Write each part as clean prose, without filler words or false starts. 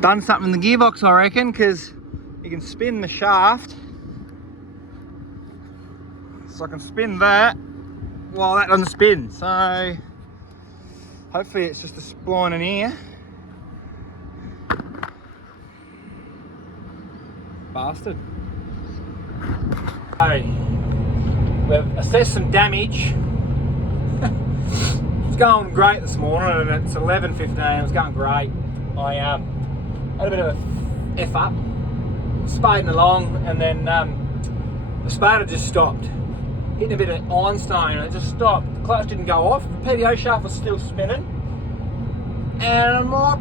done something in the gearbox, I reckon, because you can spin the shaft. So I can spin that while that doesn't spin. So hopefully it's just a spline in here. Bastard. So we've assessed some damage. It's going great this morning, and it's 11:15. It was going great. I had a bit of a F up, spading along, and then the spader just stopped. Hitting a bit of ironstone, and it just stopped. The clutch didn't go off. The PDO shaft was still spinning, and I'm like,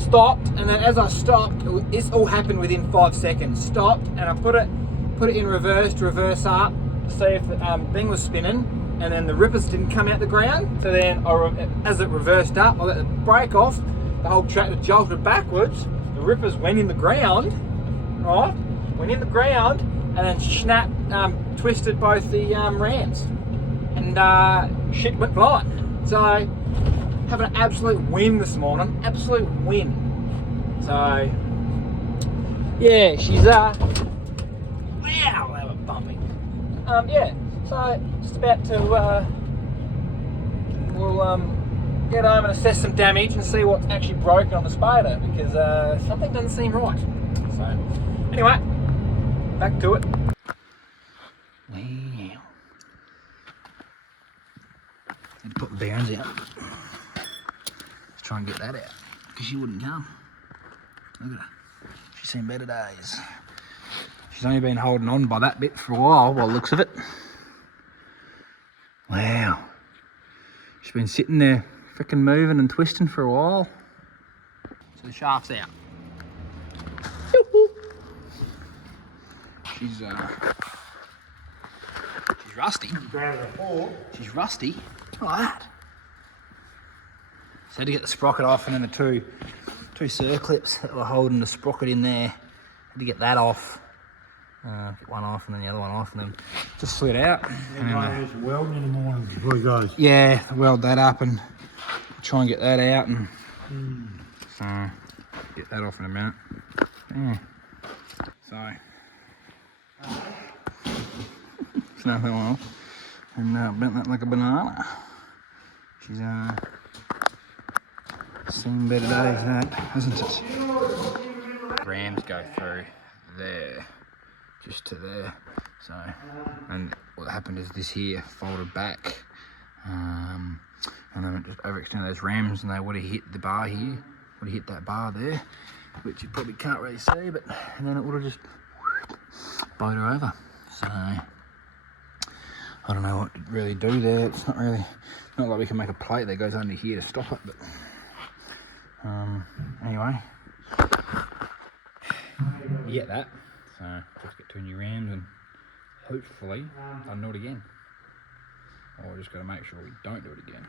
stopped. And then as I stopped, this all happened within 5 seconds. Stopped, and I put it in reverse to reverse up to see if the thing was spinning. And then the rippers didn't come out the ground. So then, as it reversed up, I let the brake off. The whole tractor jolted backwards. The rippers went in the ground, right? Went in the ground, and then snapped, twisted both the rams, and shit went blind. So having an absolute win this morning, absolute win. So yeah, she's wow, they were bumping. Yeah. So just about to we'll get home and assess some damage and see what's actually broken on the spader, because something doesn't seem right. So anyway, back to it. Wow. Need to put the bearings out. Let's try and get that out, because she wouldn't come. Look at her. She's seen better days. She's only been holding on by that bit for a while, by the looks of it. Wow. She's been sitting there freaking moving and twisting for a while. So the shaft's out. She's rusty. She's rusty. Look at that. So I had to get the sprocket off, and then the two circlips that were holding the sprocket in there. Had to get that off. Get one off and then the other one off, and then just slid out. And then, welding in the morning before he goes. Yeah, weld that up and try and get that out, and so get that off in a minute. Yeah. So snap that one off and bent that like a banana. She's seen better days than that, hasn't it? Rams go through there. Just to there, so, and what happened is this here folded back, and then it just overextended those rams, and they would have hit the bar here, would have hit that bar there, which you probably can't really see, but, and then it would have just bowed her over. So I don't know what to really do there. It's not like we can make a plate that goes under here to stop it, but anyway, you get that. So just get 2 new rams, and hopefully I'll do it again. Or just got to make sure we don't do it again.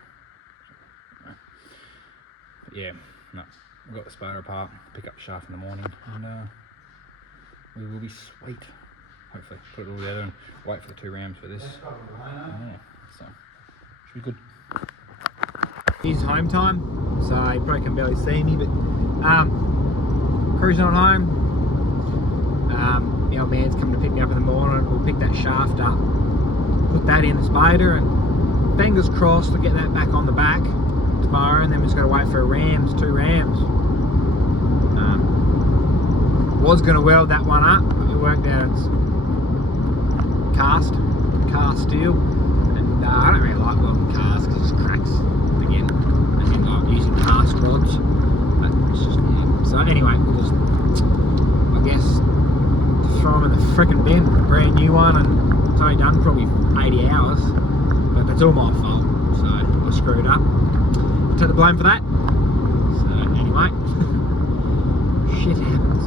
So, but yeah, no, we've got the spader apart, pick up the shaft in the morning, and we will be sweet. Hopefully put it all together and wait for the 2 rams for this. Yeah, so should be good. It's home time, so you probably can barely see me, but cruising on home. The old man's coming to pick me up in the morning. We'll pick that shaft up, put that in the spader, and fingers crossed to get that back on the back tomorrow, and then we've just got to wait for 2 rams. Was going to weld that one up, but it worked out it's cast steel, and I don't really like welding cast because it just cracks again. I think I'm using cast rods, but it's just, yeah. So anyway, we'll just, I guess, throw them in the frickin' bin, a brand new one, and it's only done probably 80 hours, but that's all my fault, so I screwed up. I'll take the blame for that. So anyway, shit happens.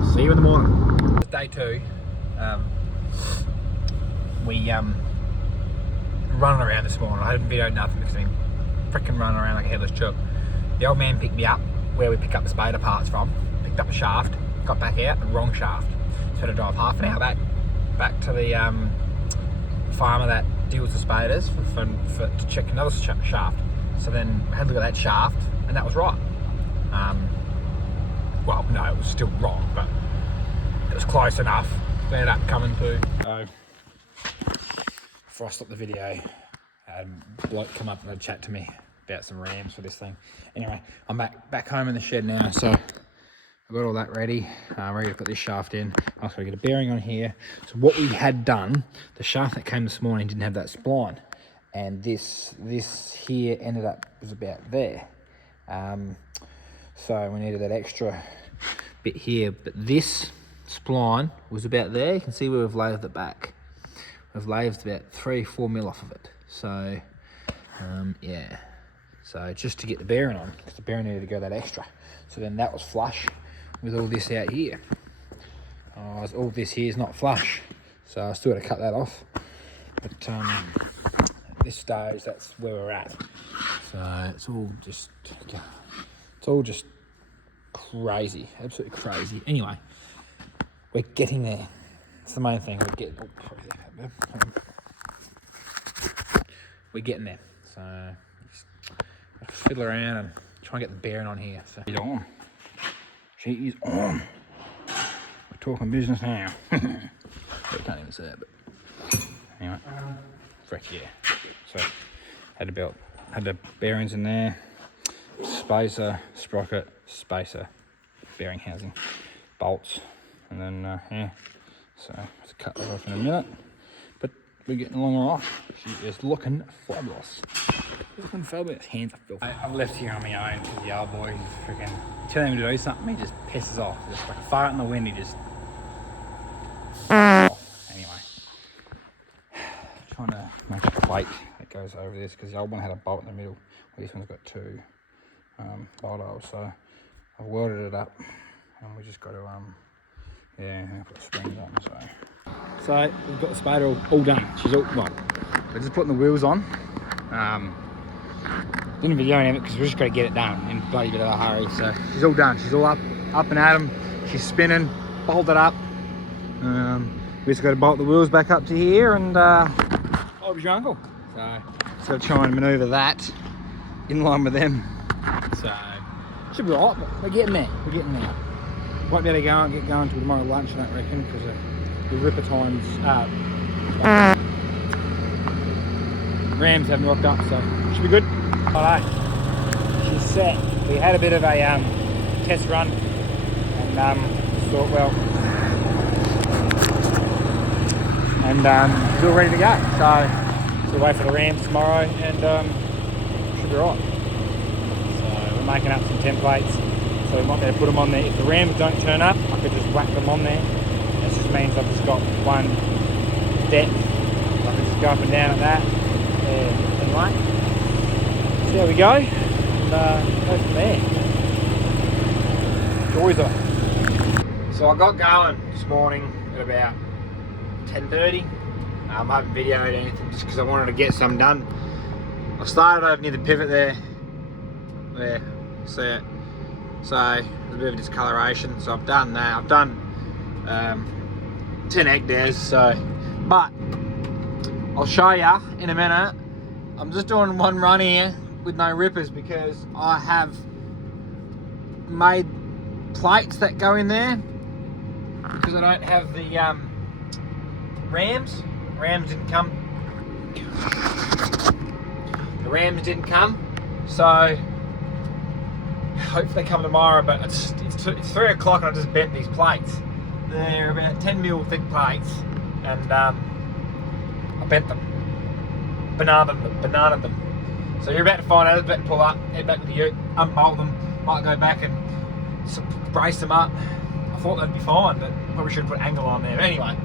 So, see you in the morning. Day 2. We running around this morning. I hadn't videoed nothing because I've been frickin' running around like a headless chook. The old man picked me up where we pick up the spader parts from, picked up a shaft, got back out, the wrong shaft. So I had to drive half an hour back to the farmer that deals with the spaders to check another shaft. So then I had to look at that shaft, and that was right. Well, no, it was still wrong, but it was close enough. We ended up coming to. So before I stopped the video, I had a bloke come up and had a chat to me about some rams for this thing. Anyway, I'm back home in the shed now, so I've got all that ready. I'm ready to put this shaft in. I also got to get a bearing on here. So what we had done, the shaft that came this morning didn't have that spline, and this here ended up was about there. So we needed that extra bit here, but this spline was about there. You can see where we've lathed it back. We've lathed about 3-4 mil off of it. So yeah. So just to get the bearing on, because the bearing needed to go that extra. So then that was flush with all this out here. All this here is not flush, so I still got to cut that off. But at this stage, that's where we're at. So it's all just crazy, absolutely crazy. Anyway, we're getting there. That's the main thing. We're getting there. So just fiddle around and try and get the bearing on here. So she's on. She is on. We're talking business now. I can't even say it, but anyway, frick yeah. So had the bearings in there, spacer, sprocket, spacer, bearing housing, bolts, and then yeah. So let's cut that off in a minute. But we're getting along alright. She is looking fabulous. Looking fabulous. Hands are filthy. I'm left here on my own because the old boy is freaking telling him to do something. He just pisses off. Just like a fart in the wind. He just. Anyway, trying to make a plate that goes over this because the old one had a bolt in the middle. This one's got two bolt holes. So I've welded it up, and we just got to yeah, put the springs on. So we've got the spader all done. She's all well. We're just putting the wheels on. Didn't video any of it because we just got to get it done in a bloody bit of a hurry. So she's all done. She's all up and at 'em. She's spinning, bolted up. We just got to bolt the wheels back up to here, and Bob's your uncle. So just got to try and manoeuvre that in line with them. So should be alright, but we're getting there. We're getting there. Won't be able to get going till tomorrow lunch, I don't reckon, because the ripper times rams haven't rocked up, so should be good. Alright, she's set. We had a bit of a test run, and thought, well, and she's all ready to go. So we'll wait for the rams tomorrow, and should be right. So we're making up some templates. So we might be able to put them on there. If the rams don't turn up, I could just whack them on there. That just means I've just got one depth. I can just go up and down at that. Anyway, so there we go. And go from there. Joys of it. So I got going this morning at about 10:30. I haven't videoed anything just because I wanted to get some done. I started over near the pivot there. There, see it. So there's a bit of discoloration, so I've done that. I've done 10 hectares, so, but I'll show you in a minute. I'm just doing one run here with no rippers because I have made plates that go in there because I don't have the rams. Rams didn't come. The rams didn't come, so hopefully they come tomorrow, but it's 3 o'clock and I just bent these plates. They're about 10 mil thick plates, and I bent them, bananaed them. So you're about to find out, it's about to pull up, head back with the ute, unbolt them, might go back and brace them up. I thought that'd be fine, but probably should have put angle on there. But anyway,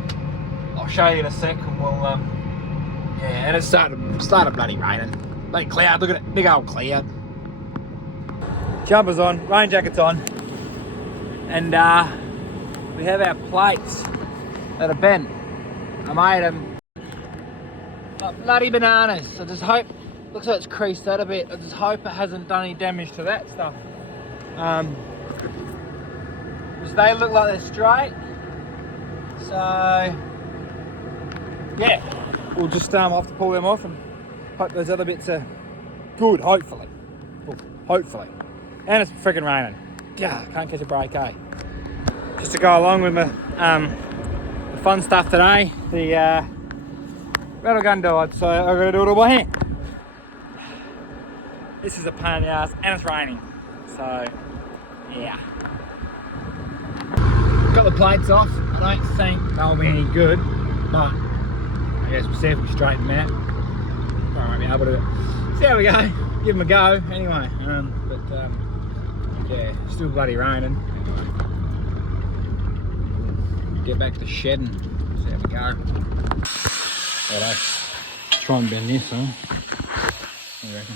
I'll show you in a sec, and we'll yeah, and it started bloody raining. Bloody cloud, look at it, big old cloud. Jumpers on, rain jackets on, and we have our plates that are bent. I made them like bloody bananas. I just hope, looks like it's creased that a bit. I just hope it hasn't done any damage to that stuff. Because they look like they're straight. So yeah, we'll just have to pull them off and hope those other bits are good, hopefully. hopefully. And it's freaking raining. Yeah, can't catch a break, eh? Just to go along with my the fun stuff today, the rattle gun died, so I've got to do it all by hand. This is a pain in the ass, and it's raining, so yeah. Got the plates off. I don't think they'll be any good, but I guess we'll see if we straighten them out. Probably won't be able to. See how we go. Give them a go anyway. Yeah, still bloody raining. Anyway, get back to the shed and see how we go. Alright, try and bend this, huh? What do you reckon?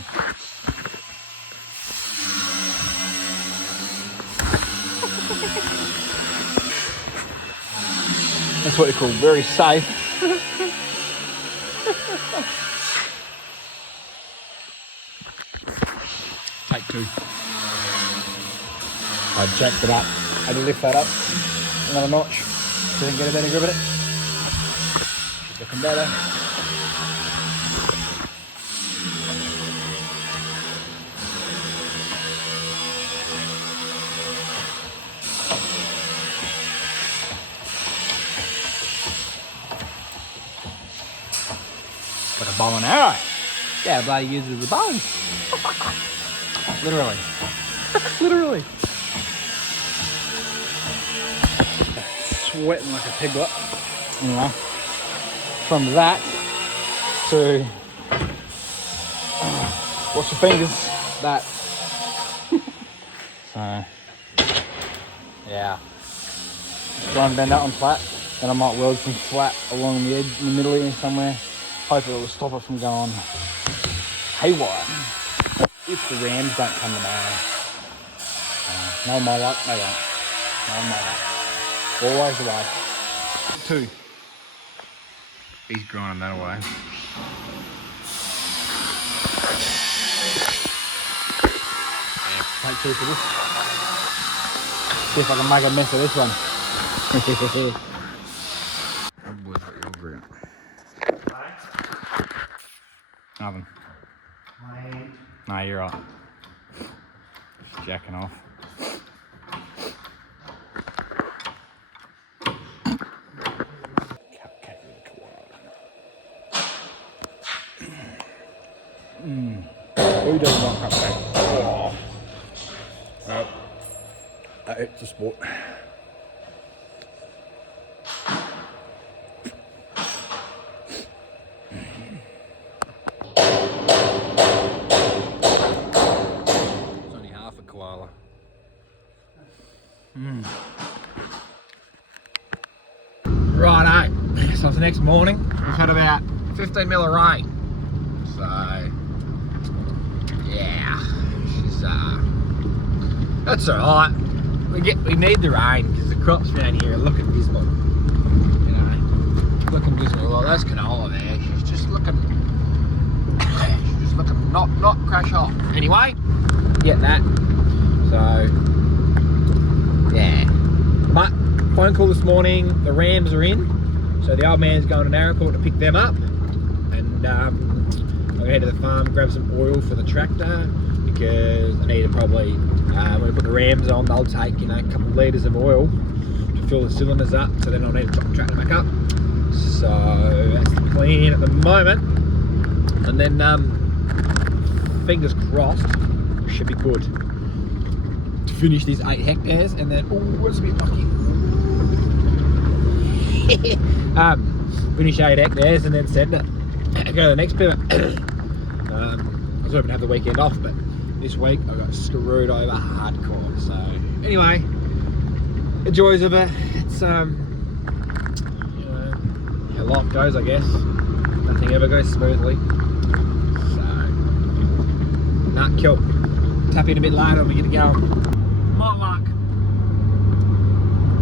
That's what you call very safe. Take two. I jacked it up. I had to lift that up another notch so I can get a better grip at it. She's looking better. Like a bow and arrow. Yeah, bloody uses the bow. Literally. Literally. Sweating like a piglet. Anyway, from that to wash your fingers. That. So, yeah. Just try and bend that one flat. Then I might weld some flat along the edge in the middle here somewhere. Hopefully it will stop it from going haywire. If the rams don't come tomorrow. No my luck, they won't. No my luck. Always the way. Two. He's grinding that away. Yeah, take two for this. See if I can make a mess of this one. Oh boy, got your grit. Nothing. No, you're right. Just jacking off. Who doesn't want cupcakes? Oh. Nope. It's a sport. It's only half a koala. Righto. So it's the next morning. We've had about 15 mil of rain. So yeah, she's that's alright. We need the rain because the crops around here are looking dismal. You know, looking dismal. Well, that's canola there. She's just looking not crash off. Anyway, get that. So yeah. But phone call this morning. The rams are in. So the old man's going to Narraport to pick them up, and I'm gonna head to the farm, grab some oil for the tractor because I need to probably, when we put the rams on, they'll take, you know, a couple of litres of oil to fill the cylinders up, so then I'll need to put the tractor back up. So that's the plan at the moment. And then, fingers crossed, we should be good to finish these 8 hectares, and then, oh, it's a bit lucky. Finish 8 hectares and then send it. Go to the next pivot. I was hoping to have the weekend off, but this week I got screwed over hardcore. So anyway, the joys of it. It's you know, how life goes, I guess. Nothing ever goes smoothly. So nah, cool. Tap in a bit later and we get to go. My luck.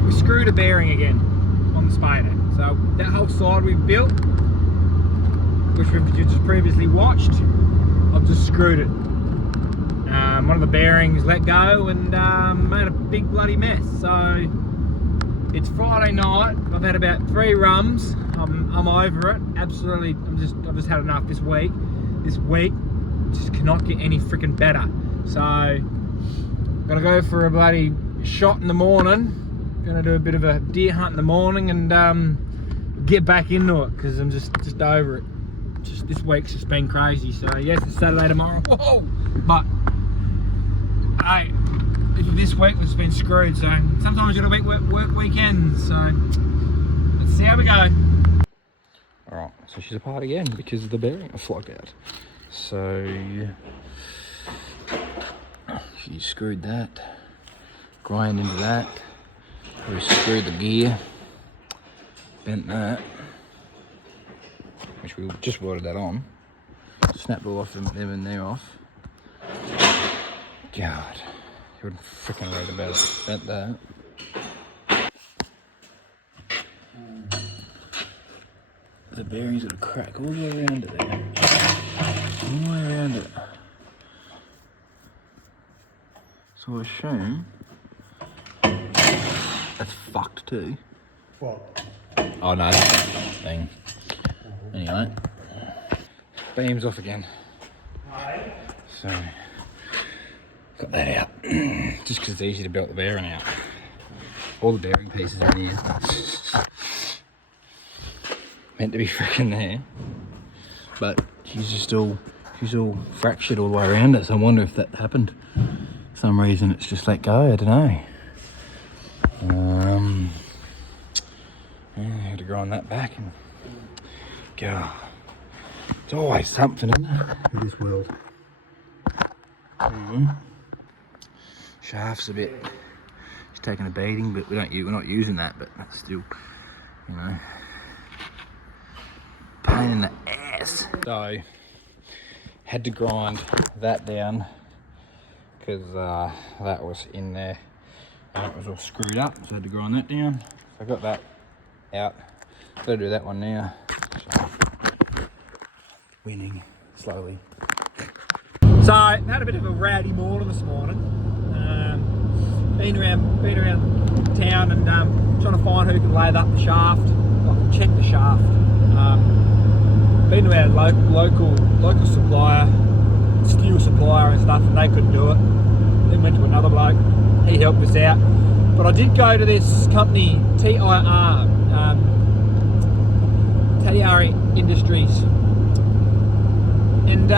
We screwed a bearing again on the spader. So that whole side we've built, which we've just previously watched, I've just screwed it. One of the bearings let go and made a big bloody mess. So it's Friday night. I've had about 3 rums. I'm over it. Absolutely. I've just had enough this week. just cannot get any freaking better. So, gotta go for a bloody shot in the morning. Gonna do a bit of a deer hunt in the morning and get back into it because I'm just over it. Just this week's just been crazy. So yes, it's Saturday tomorrow. Whoa! But hey, this week has been screwed. So sometimes you gotta work weekends. So let's see how we go. All right, so she's apart again because the bearing flogged out. So she screwed that, grind into that, we screwed the gear, bent that, which we just welded that on, snapped all off them and they're off. God, you wouldn't freaking read about it. Bent that. The bearing's got a crack all the way around it there. All the way around it. So I assume that's fucked too. What? Oh no, that's that thing. Anyway, beam's off again. So got that out. Just because it's easy to belt the bearing out. All the bearing pieces are in here. Meant to be freaking there, but she's all fractured all the way around it. So I wonder if that happened. For some reason it's just let go. I don't know. Yeah, I had to grind that back and go. It's always something, isn't it? It is weld. Shaft's a bit. It's taking a beating, but we're not using that. But that's still, you know, pain in the ass. So had to grind that down because that was in there and it was all screwed up. So I had to grind that down. So I got that out. Gotta do that one now. So, winning slowly. So had a bit of a rowdy morning this morning. Been around town and trying to find who can lay up the shaft. Well, check the shaft. Been to our local supplier, steel supplier and stuff, and they couldn't do it. Then went to another bloke. He helped us out. But I did go to this company, TIR Industries, and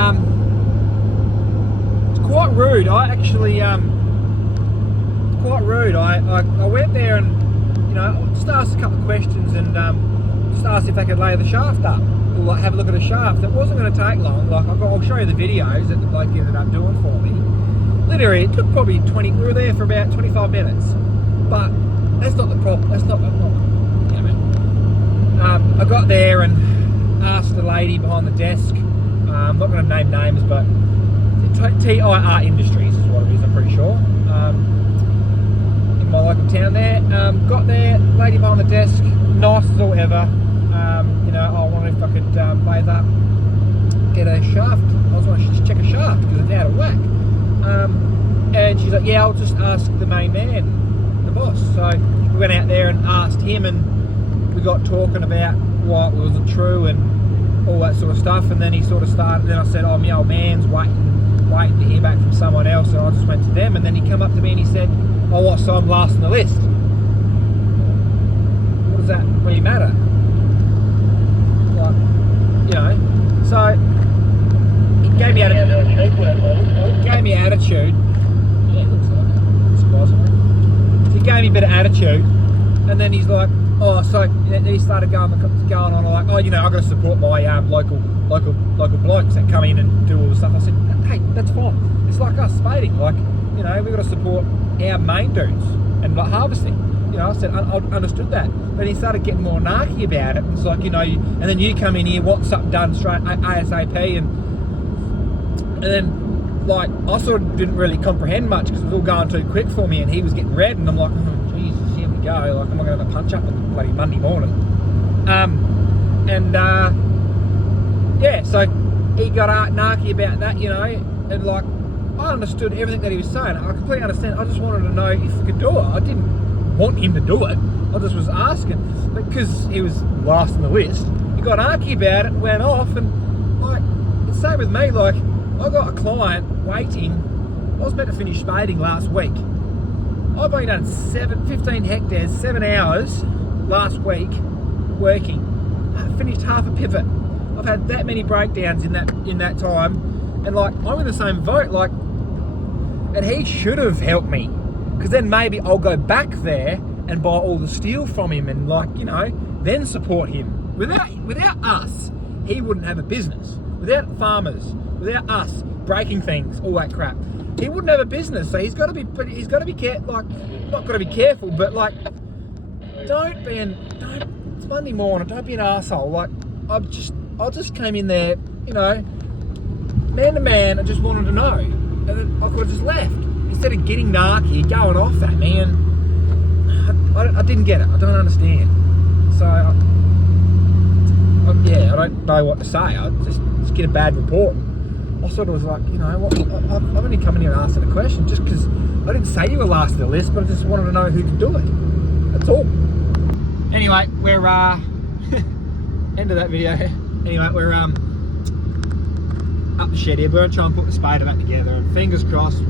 it's quite rude. I went there and, you know, just asked a couple of questions and just asked if they could lay the shaft up or like have a look at a shaft. It wasn't going to take long. Like I'll show you the videos that the bloke ended up doing for me. Literally, it took probably 20. We were there for about 25 minutes, but that's not the problem. That's not. I got there and asked the lady behind the desk. I'm not going to name names, but TIR Industries is what it is. I'm pretty sure. In my local town there. Got there, lady behind the desk, nice as all ever. You know, I wondered if I could bathe up, get a shaft. I was wanting to just check a shaft because it's out of whack. And she's like, yeah, I'll just ask the main man, the boss. So we went out there and asked him, and we got talking about why it wasn't true and all that sort of stuff. And then he sort of started, then I said, oh, my old man's waiting to hear back from someone else, and I just went to them. And then he came up to me and he said, oh, what, so I'm last on the list? What does that really matter? Like, you know, so he gave me attitude. Yeah, it looks like it, surprisingly. So he gave me a bit of attitude, and then he's like, oh, so he started going on like, oh, you know, I've got to support my local blokes that come in and do all the stuff. I said, hey, that's fine. It's like us spading, like, you know, we've got to support our main dudes and like harvesting. You know, I said, I understood that. But he started getting more narky about it. It's like, you know, and then you come in here, want something done straight ASAP, and then, like, I sort of didn't really comprehend much because it was all going too quick for me, and he was getting red, and I'm like, oh, Jesus, here we go. Like, I'm not going to have a punch up on the bloody Monday morning. Yeah, so he got narky about that, you know, and like, I understood everything that he was saying. I completely understand. I just wanted to know if he could do it. I didn't want him to do it. I just was asking. But because he was last on the list, he got narky about it, went off, and like, the same with me, like, I got a client waiting. I was meant to finish spading last week. I've only done 15 hectares, 7 hours last week working. I finished half a pivot. I've had that many breakdowns in that time, and like I'm in the same boat. Like, and he should have helped me, because then maybe I'll go back there and buy all the steel from him, and like, you know, then support him. Without us, he wouldn't have a business. Without farmers, without us breaking things, all that crap, he wouldn't have a business. So he's got to be not got to be careful, but like, it's Monday morning, don't be an arsehole. Like, I just came in there, you know, man to man, I just wanted to know. And then I could have just left. Instead of getting narky, going off at me, and I didn't get it. I don't understand. So, yeah, I don't know what to say. I just get a bad report. I sort of was like, you know what, I've only come in here and asked a question just because I didn't say you were last of the list, but I just wanted to know who could do it. That's all. Anyway, we're end of that video. Anyway, we're up the shed here. We're gonna try and put the spader back together, and fingers crossed,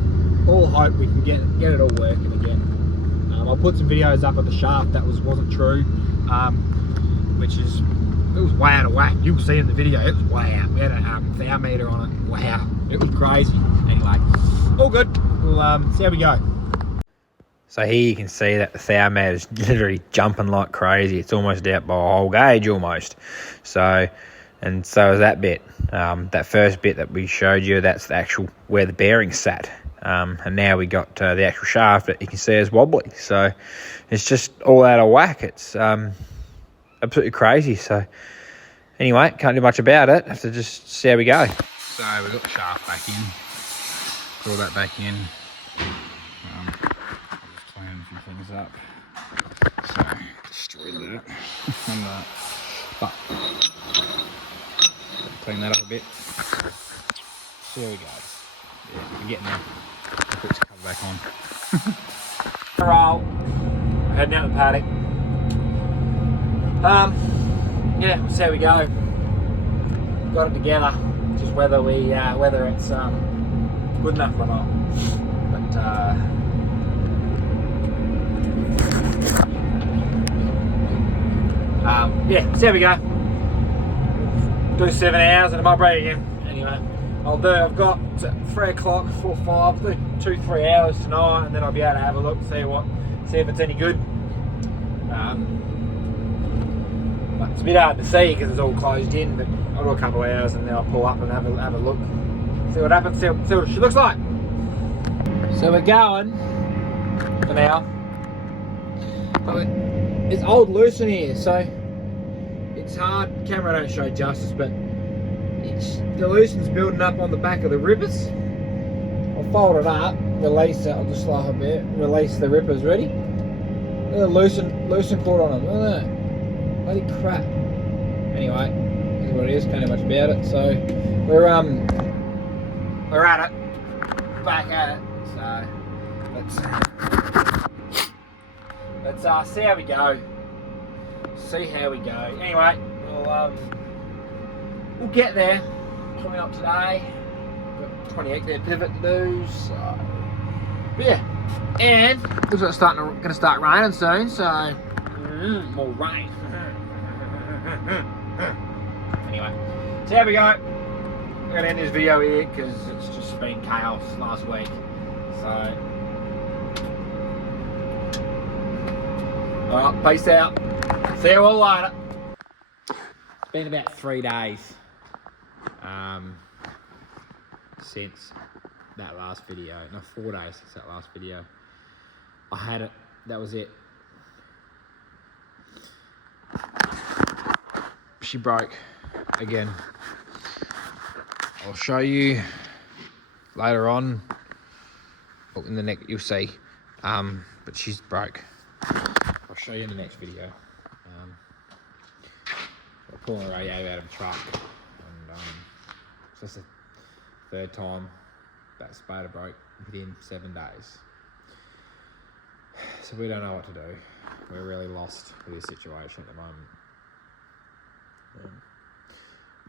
all hope we can get it all working again. I'll put some videos up of the shaft that wasn't true, which is, it was way out of whack. You'll see in the video, it was way out. We had a thou meter on it. Wow, it was crazy. Anyway, all good. We'll see how we go. So here you can see that the thou meter is literally jumping like crazy. It's almost out by a whole gauge almost. So is that bit. That first bit that we showed you, that's the actual where the bearing sat. And now we got the actual shaft that you can see is wobbly. So it's just all out of whack. It's absolutely crazy. So anyway, can't do much about it. Have to just see how we go. So we got the shaft back in. Put all that back in. I'll just clean a few things up. So destroy that. And but clean that up a bit. See how we go. Yeah, we're getting there. Put this cover back on. Alright, heading out the paddock. Yeah, see how we go. Got it together. Just whether it's good enough or not. But yeah, see how we go. Do 7 hours and I might break again. Anyway, I've got 3 o'clock, 4, 5, do 2-3 hours tonight, and then I'll be able to have a look, see if it's any good. But it's a bit hard to see because it's all closed in, but I'll do a couple of hours and then I'll pull up and have a look, see what happens, see what she looks like. So we're going for now. It's old loose in here, so it's hard. Camera don't show justice, but the loosen's building up on the back of the rippers. I'll fold it up, release it. I'll just slide a bit, release the rippers. Ready? Look at the loosen cord on them. Look at that. Bloody crap. Anyway, this is what it is. Can't do much about it. So we're at it, back at it. So let's see how we go. See how we go. Anyway, we'll get there. Coming up today. Got 20 hectare pivot to do. So, but yeah, and looks like it's going to start raining soon. So more rain. Anyway, so here we go. I'm going to end this video here because it's just been chaos last week. So, alright, peace out. See you all later. It's been about 3 days since that last video. No, 4 days since that last video. I had it. That was it. She broke again. I'll show you later on. Oh, in the next, you'll see. But she's broke. I'll show you in the next video. I'm pulling the radio out of the truck, and it's just the 3rd time that spader broke within 7 days. So we don't know what to do. We're really lost with this situation at the moment.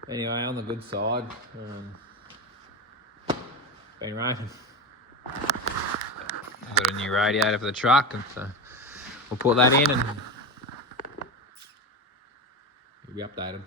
Anyway, on the good side, been raining. I've got a new radiator for the truck, and so we'll put that in and you'll be updated.